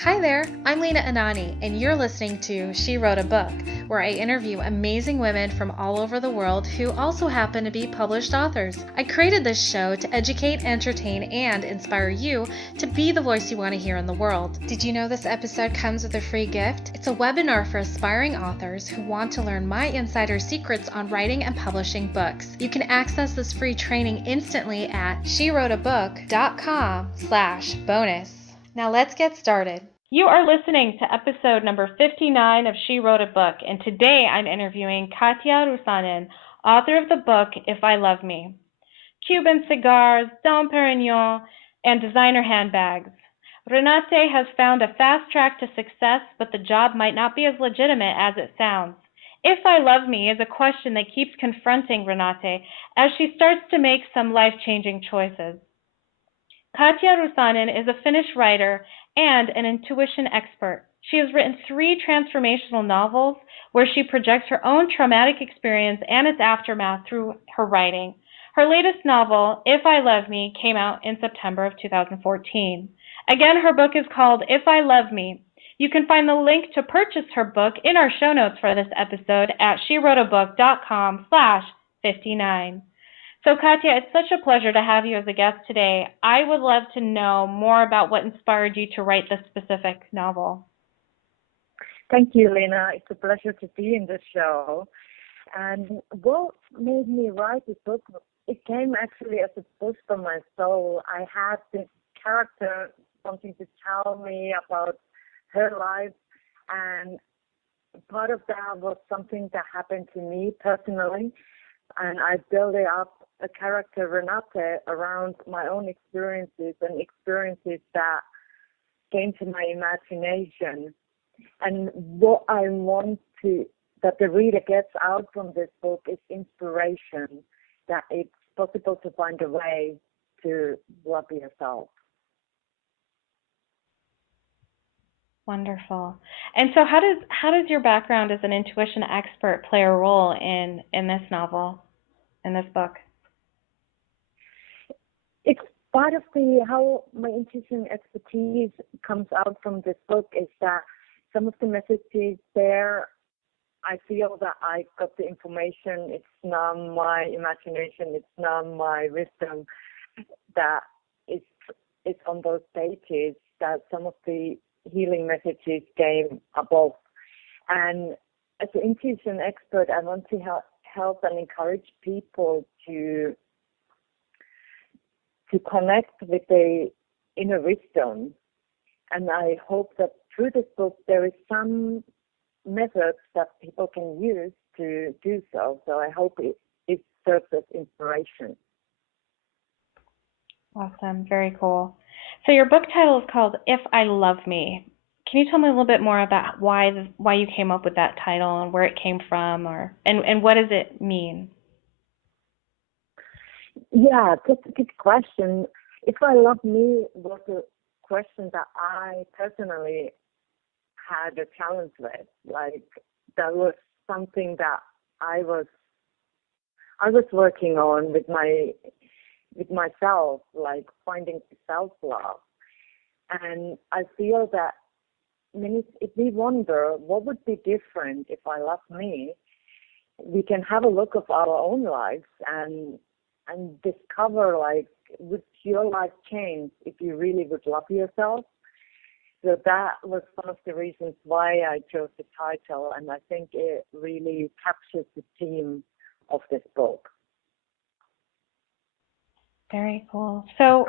Hi there, I'm Lena Anani, and you're listening to She Wrote a Book, where I interview amazing women from all over the world who also happen to be published authors. I created this show to educate, entertain, and inspire you to be the voice you want to hear in the world. Did you know this episode comes with a free gift? It's a webinar for aspiring authors who want to learn my insider secrets on writing and publishing books. You can access this free training instantly at SheWroteABook.com/bonus. Now let's get started. You are listening to episode number 59 of She Wrote a Book, and today I'm interviewing Katja Rusanen, author of the book If I Love Me. Cuban cigars, Dom Perignon, and designer handbags. Renate has found a fast track to success, but the job might not be as legitimate as it sounds. If I Love Me is a question that keeps confronting Renate as she starts to make some life-changing choices. Katja Rusanen is a Finnish writer and an intuition expert. She has written 3 transformational novels where she projects her own traumatic experience and its aftermath through her writing. Her latest novel, If I Love Me, came out in September of 2014. Again, her book is called If I Love Me. You can find the link to purchase her book in our show notes for this episode at SheWroteABook.com/59. So, Katja, it's such a pleasure to have you as a guest today. I would love to know more about what inspired you to write this specific novel. Thank you, Lena. It's a pleasure to be in the show. And what made me write this book, it came actually as a push from my soul. I had this character wanting to tell me about her life, and part of that was something that happened to me personally, and I built it up a character, Renate, around my own experiences and experiences that came to my imagination. And what I want that the reader gets out from this book is inspiration, that it's possible to find a way to love yourself. Wonderful. And so how does your background as an intuition expert play a role in this novel, in this book? It's part of how my intuition expertise comes out from this book is that some of the messages there, I feel that I got the information. It's not my imagination. It's not my wisdom that it's on those pages that some of the healing messages came above. And as an intuition expert, I want to help and encourage people to connect with the inner wisdom. And I hope that through this book there is some methods that people can use to do so. So I hope it serves as inspiration. Awesome. Very cool. So your book title is called If I Love Me. Can you tell me a little bit more about why you came up with that title and where it came from, and what does it mean? Yeah, that's a good question. If I Love Me was a question that I personally had a challenge with. Like, that was something that I was working on with myself, like finding self-love. And I feel that if we wonder what would be different if I love me, we can have a look of our own lives and discover, like, would your life change if you really would love yourself? So that was one of the reasons why I chose the title, and I think it really captures the theme of this book. Very cool. So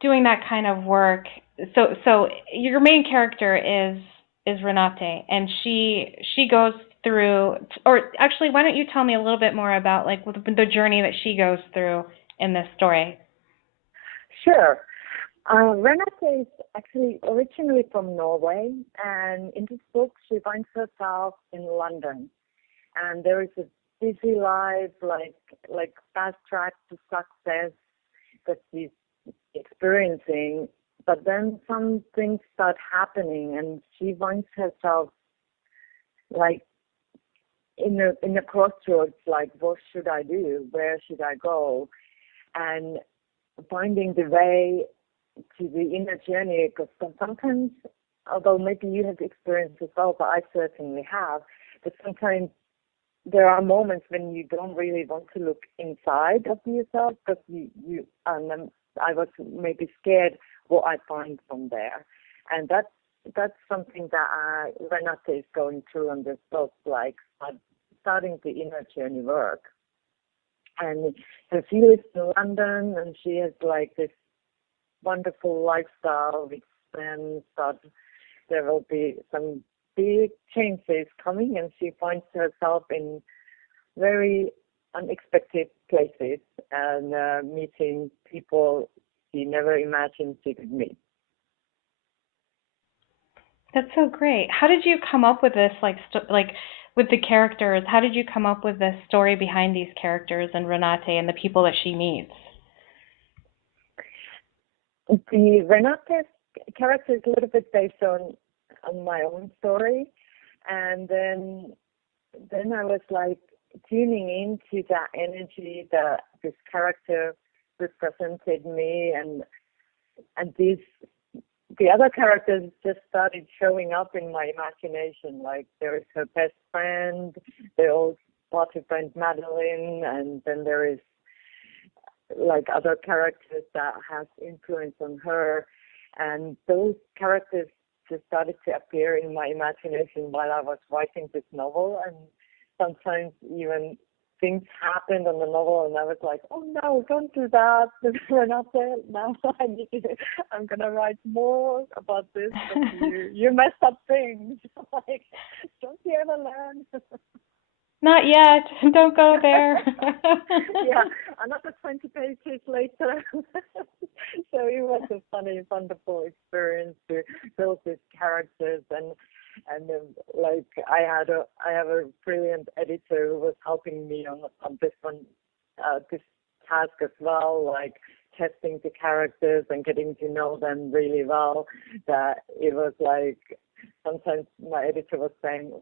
doing that kind of work. So your main character is Renate, and she goes through, or actually, why don't you tell me a little bit more about like the journey that she goes through in this story? Sure. Renate is actually originally from Norway, and in this book she finds herself in London, and there is a busy life, like fast track to success that she's experiencing. But then some things start happening, and she finds herself like in a crossroads, like, what should I do? Where should I go? And finding the way the inner journey, because sometimes, although maybe you have experienced as well, but I certainly have, that sometimes there are moments when you don't really want to look inside of yourself because I was maybe scared what I find from there, and that's something that Renate is going through on this book, like starting the inner journey work. And so she lives in London, and she has like this wonderful lifestyle with friends, but there will be some big changes coming, and she finds herself in very unexpected places and meeting people she never imagined she could meet. That's so great. How did you come up with this, like with the characters? How did you come up with the story behind these characters and Renate and the people that she meets? The Renate character is a little bit based on my own story, and then I was like tuning into that energy that this character represented me, and the other characters just started showing up in my imagination. Like there is her best friend, the old party friend Madeline, and then there is like other characters that has influence on her, and those characters just started to appear in my imagination while I was writing this novel. And sometimes even things happened on the novel, and I was like, "Oh no, don't do that! We're not there now. I'm gonna write more about this. You messed up things. Like, don't you ever learn?" Not yet. Don't go there. Yeah, another 20 pages later. So it was a funny, wonderful experience to build these characters, and like I have a brilliant editor who was helping me on this one, this task as well, like testing the characters and getting to know them really well. That it was like, sometimes my editor was saying,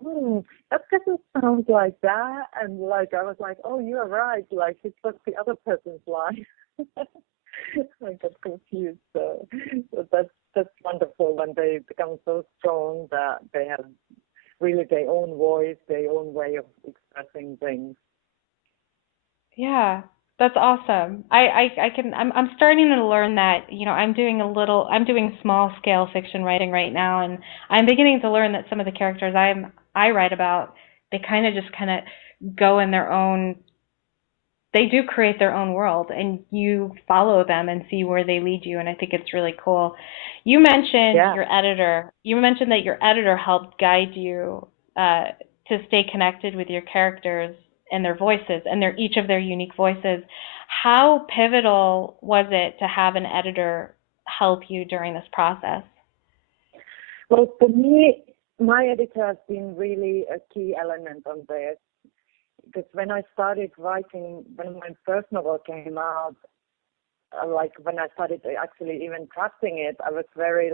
that doesn't sound like that. And like, I was like, oh, you're right. Like, it was the other person's life. I got confused. So that's wonderful when they become so strong that they have really their own voice, their own way of expressing things. Yeah, that's awesome. I'm starting to learn that, I'm doing small scale fiction writing right now, and I'm beginning to learn that some of the characters I write about, they kind of go in their own, they do create their own world, and you follow them and see where they lead you, and I think it's really cool. You mentioned your editor. You mentioned that your editor helped guide you to stay connected with your characters and their voices, and each of their unique voices. How pivotal was it to have an editor help you during this process? Well, for me, my editor has been really a key element on this. Because when I started writing, when my first novel came out, like when I started actually even drafting it, I was very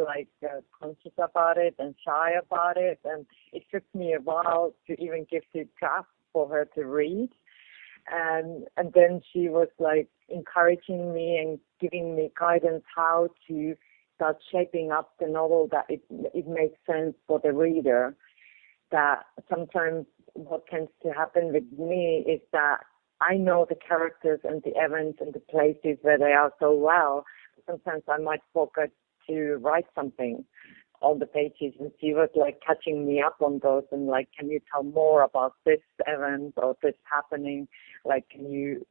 conscious about it and shy about it, and it took me a while to even give the draft for her to read. And then she was like encouraging me and giving me guidance how to start shaping up the novel that it makes sense for the reader. That sometimes what tends to happen with me is that I know the characters and the events and the places where they are so well. Sometimes I might forget to write something on the pages, and she was like catching me up on those and like, can you tell more about this event or this happening? Like, can you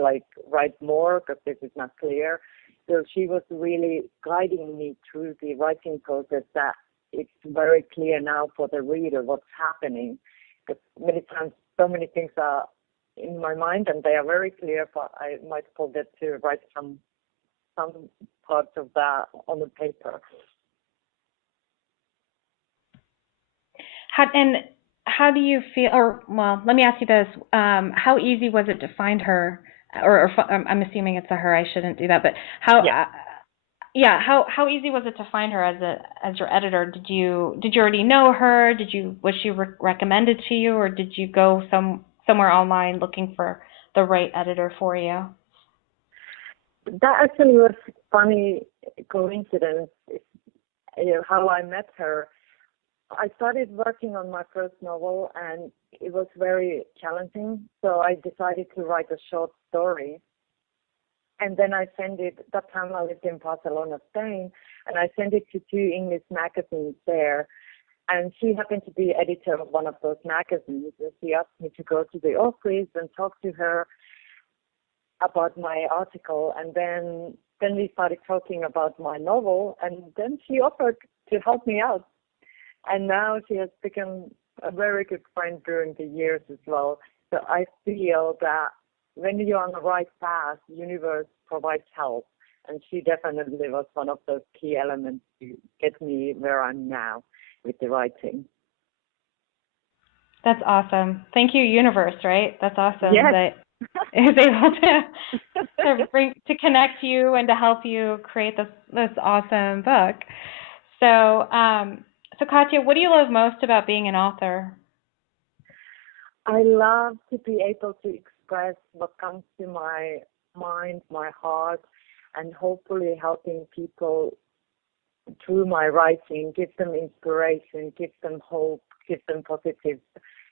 like write more because this is not clear? So she was really guiding me through the writing process, that it's very clear now for the reader what's happening. Because many times so many things are in my mind and they are very clear, but I might forget to write some parts of that on the paper. How do you feel, or well, let me ask you this, how easy was it to find her, or I'm assuming it's a her, I shouldn't do that, but how easy was it to find her as your editor? Did you already know her? Was she recommended to you, or did you go somewhere online looking for the right editor for you? That actually was funny coincidence, how I met her. I started working on my first novel, and it was very challenging, so I decided to write a short story. And then I sent it, that time I lived in Barcelona, Spain, and I sent it to 2 English magazines there. And she happened to be editor of one of those magazines, and she asked me to go to the office and talk to her about my article. And then we started talking about my novel, and then she offered to help me out. And now she has become a very good friend during the years as well. So I feel that when you're on the right path, the universe provides help. And she definitely was one of those key elements to get me where I'm now with the writing. That's awesome. Thank you, universe, right? That's awesome. Yes. That is able to connect you and to help you create this awesome book. So, so Katja, what do you love most about being an author? I love to be able to express what comes to my mind, my heart, and hopefully helping people through my writing, give them inspiration, give them hope, give them positive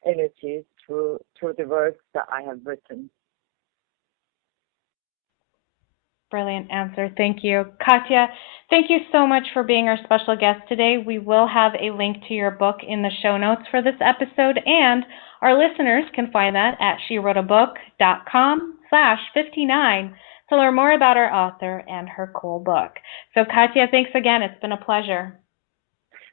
energies through the works that I have written. Brilliant answer. Thank you. Katja, thank you so much for being our special guest today. We will have a link to your book in the show notes for this episode, and our listeners can find that at SheWroteABook.com/59 to learn more about our author and her cool book. So Katja, thanks again. It's been a pleasure.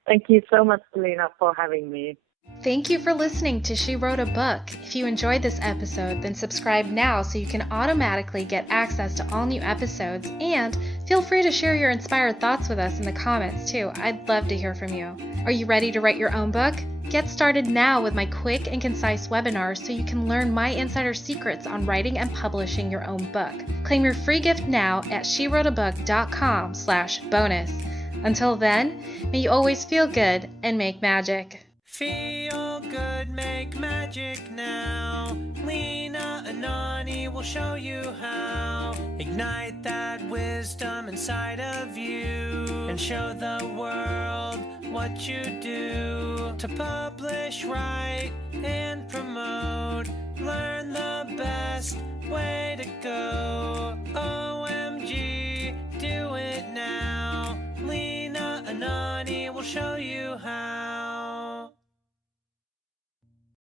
Thank you so much, Lena, for having me. Thank you for listening to She Wrote a Book. If you enjoyed this episode, then subscribe now so you can automatically get access to all new episodes, and feel free to share your inspired thoughts with us in the comments too. I'd love to hear from you. Are you ready to write your own book? Get started now with my quick and concise webinars so you can learn my insider secrets on writing and publishing your own book. Claim your free gift now at SheWroteABook.com/bonus. Until then, may you always feel good and make magic. Feel good, make magic now. Lena, Anani will show you how. Ignite that wisdom inside of you and show the world what you do. To publish, write, and promote. Learn